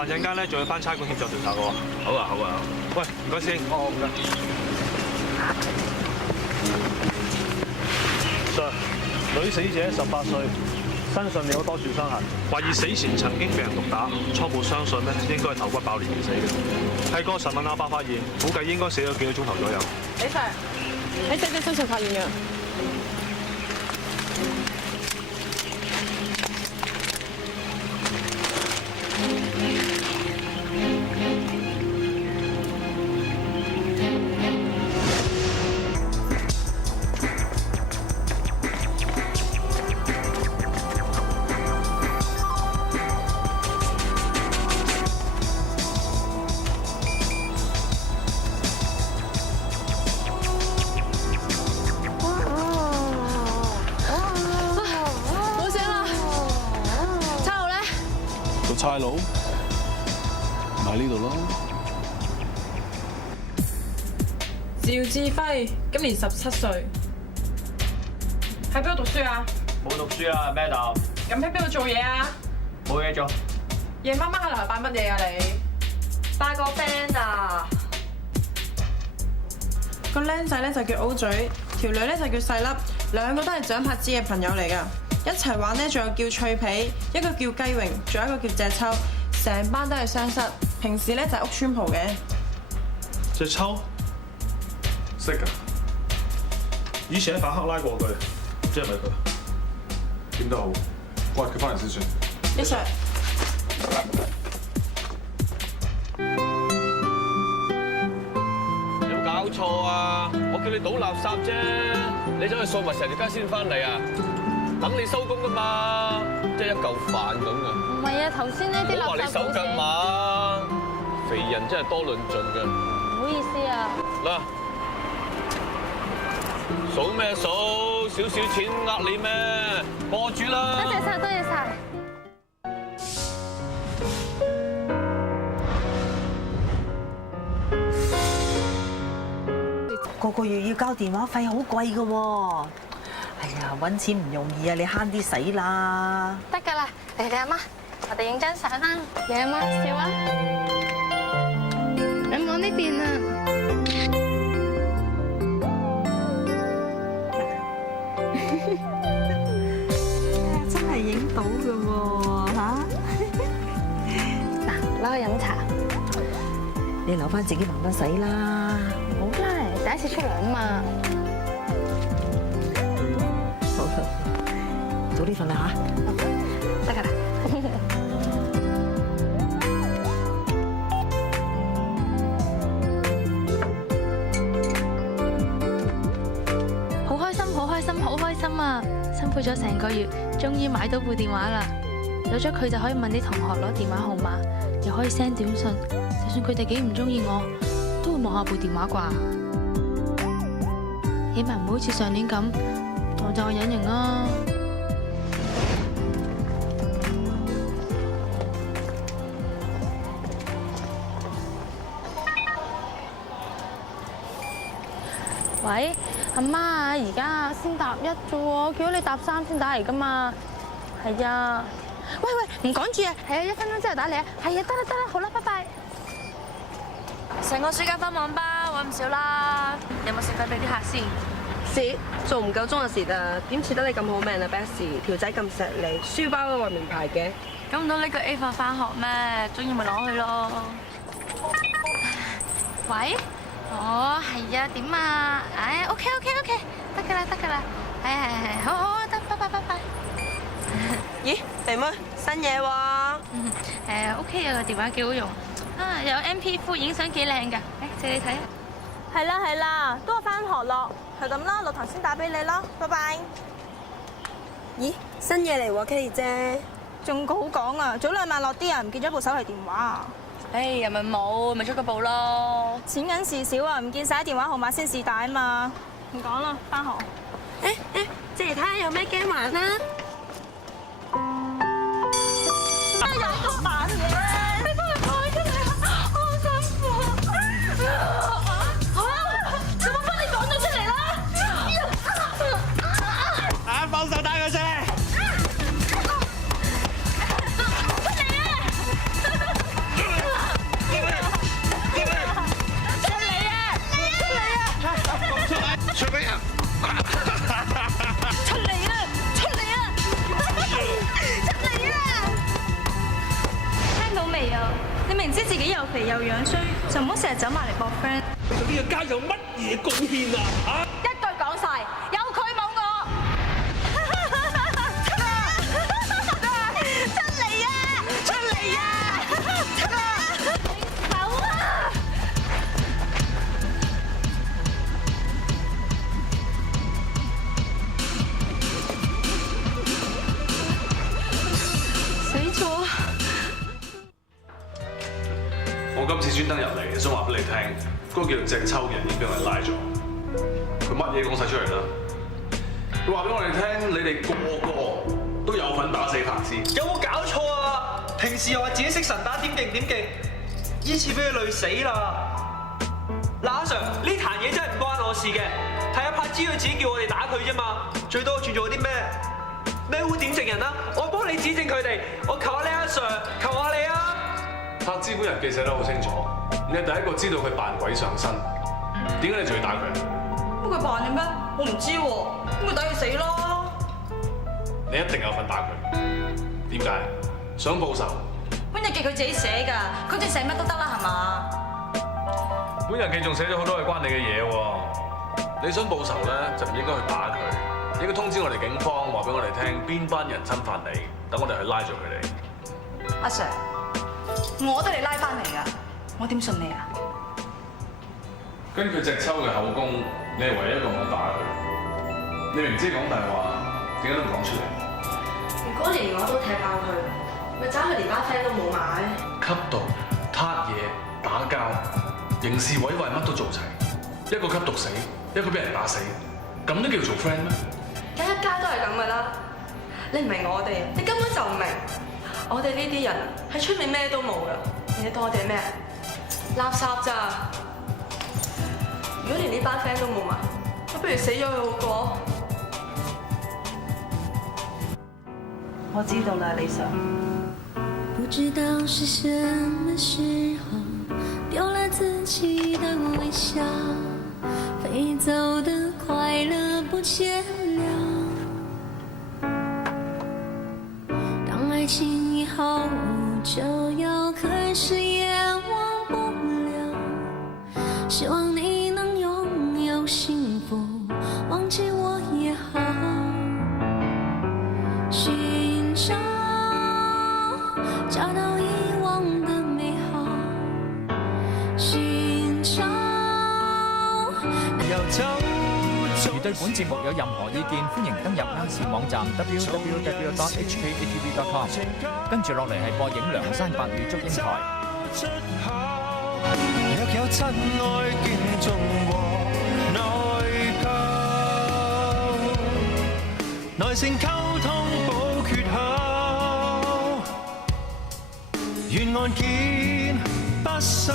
煩陣間咧，仲要翻差館協助調查嘅喎。好啊，好啊。喂，唔該師兄。哦，唔該。Sir，女死者18歲，身上面有多處傷痕，懷疑死前曾經被人毒打，初步相信咧應該係頭骨爆裂而死嘅。係個晨問阿伯發現，估計應該死咗幾個鐘頭左右。李 Sir，喺死者身上發現嘅。差佬咪喺呢度咯。趙志輝今年17歲，喺邊度讀書啊？冇讀書啊 ，Madam。咁喺邊度做嘢啊？冇嘢做。夜媽媽喺樓下扮乜嘢啊你？扮個 friend 啊！個僆仔咧就叫 O 嘴，條女咧就叫細粒，兩個都係蔣柏芝嘅朋友嚟㗎。一齊玩咧，仲有叫脆皮，一個叫雞榮，仲有一個叫謝秋，成班都係雙失。平時咧就係屋村蒲嘅。謝秋識㗎，以前喺反黑拉過佢，唔知係咪佢？點都好，喂，佢翻嚟先算。李 Sir，有冇搞錯啊？我叫你倒垃圾啫，你走去掃埋成條街先翻嚟啊？等你收工㗎嘛，即係一嚿飯咁啊！唔係啊，頭先呢啲垃圾唔好話你手腳嘛，肥人真係多論盡㗎。唔好意思啊。嗱，數咩數？少少錢呃你咩？過住啦！多謝晒，多謝晒。個個月要交電話費，好貴㗎喎。哎呀，揾錢唔容易啊！你慳啲使啦。得㗎啦，嚟你阿媽，我哋影張相啦。你阿媽笑啊！你望呢邊啊！真係影到㗎喎嚇！嗱，攞去飲茶。你留翻自己慢慢使啦。好啦，第一次出糧啊嘛。早啲瞓啦嚇，得㗎啦。好開心，好開心，好開心啊！辛苦咗成個月，終於買到部電話啦！有咗佢就可以問啲同學攞電話號碼，又可以 send 短信，就算佢哋幾唔中意我，都會望下部電話啩。起碼唔好似上年咁，我就隱形啦。喂，阿媽啊，而家先搭1啫喎，叫咗你搭3先打嚟噶嘛。係啊，喂，唔趕住啊，係啊，1分鐘之後打你啊。係啊，得啦，好啦，拜拜。成個暑假返網吧揾唔少啦，有冇食得俾啲客先？蝕，做唔夠鐘就蝕啊！點似得你咁好命啊 ，Bessy， 條仔咁錫你，書包都話名牌嘅。咁唔到呢個 A 貨返學咩？中意咪攞去咯。喂？哦，係啊，點啊？唉 ，OK，得㗎啦，係，好，得，拜拜。咦，肥妹，新嘢喎？OK 啊，個電話幾好用，啊，有 MP4 影相幾靚㗎，誒，借你睇。係啦，都我返學咯，係咁啦，落堂先打俾你咯，拜拜。咦，新嘢嚟喎 ，Kitty 姐，仲好講啊，早2晚落啲人唔見咗部手提電話啊。又咪冇，咪出個部咯。錢銀事少啊，唔見晒電話號碼先事大啊嘛。唔講啦，返學。借嚟睇下有咩 game 玩啦。有個扮嘢，你幫佢開出嚟啊！好辛苦啊！好啦，咁我幫你講咗出嚟啦。放手打佢出嚟！出嚟啊！自己又肥又樣衰，就唔好成日走埋嚟搏 friend。你對呢個家有乜嘢貢獻啊？嚇！一句講晒，有佢冇我。出嚟啊！出嚟啊！走啊！死咗！我今次專登入嚟，想話俾你聽，嗰個叫做鄭秋嘅人已經俾我哋拉咗。佢乜嘢講晒出嚟啦？佢話俾我哋聽，你哋個個都有份打死柏芝。有冇搞錯啊？平時又話自己識神打點勁點勁，依次俾佢累死啦！嗱，阿 Sir，呢壇嘢真係唔關我事嘅，係阿柏芝佢自己叫我哋打佢啫嘛，最多轉做啲咩污點證人啦，我幫你指證佢哋，我求下你阿 Sir，求下你啊！柏芝本人記寫得好清楚，你係第一個知道佢扮鬼上身，點解你仲要打佢？乜佢扮嘅咩？我唔知喎，咁佢抵佢死咯！你一定有份打佢，點解？想報仇？本日記佢自己寫㗎，佢哋寫乜都得啦，係嘛？本日記仲寫咗好多係關你嘅嘢喎。你想報仇咧，就唔應該去打佢，應該通知我哋警方，話俾我哋聽邊班人侵犯你，等我哋去拉咗佢哋。阿 Sir， 我都嚟拉翻嚟㗎，我點信你啊？根據鄭秋嘅口供，你係唯一一個冇打佢。你明知講大話，點解都唔講出嚟？如果連我都踢爆佢，咪找佢連班 friend 都冇埋。吸毒、撻嘢、打交、刑事毀壞乜都做齊，一個吸毒死，一個俾人打死，咁都叫做 friend 咩？梗一家都係咁噶啦，你唔明我哋，你根本就唔明。我哋呢啲人喺出面咩都冇噶，你當我哋係咩？垃圾咋？如果連呢班 friend 都冇埋，我不如死咗佢好過。我知道啦，李 Sir。不知道是什麼時候丟了自己的微笑，飛走的快樂不見了。當愛情以後就要開始也忘不了，希望你能擁有幸福，忘記我也好。尋找找到遺忘的美好，尋找。如對本節目有任何意見，歡迎登入央視網站 www.hktv.com。跟住落嚟係播映梁山伯與祝英台。若有真愛敬重和內疚，耐性溝通補缺口，願案件不需。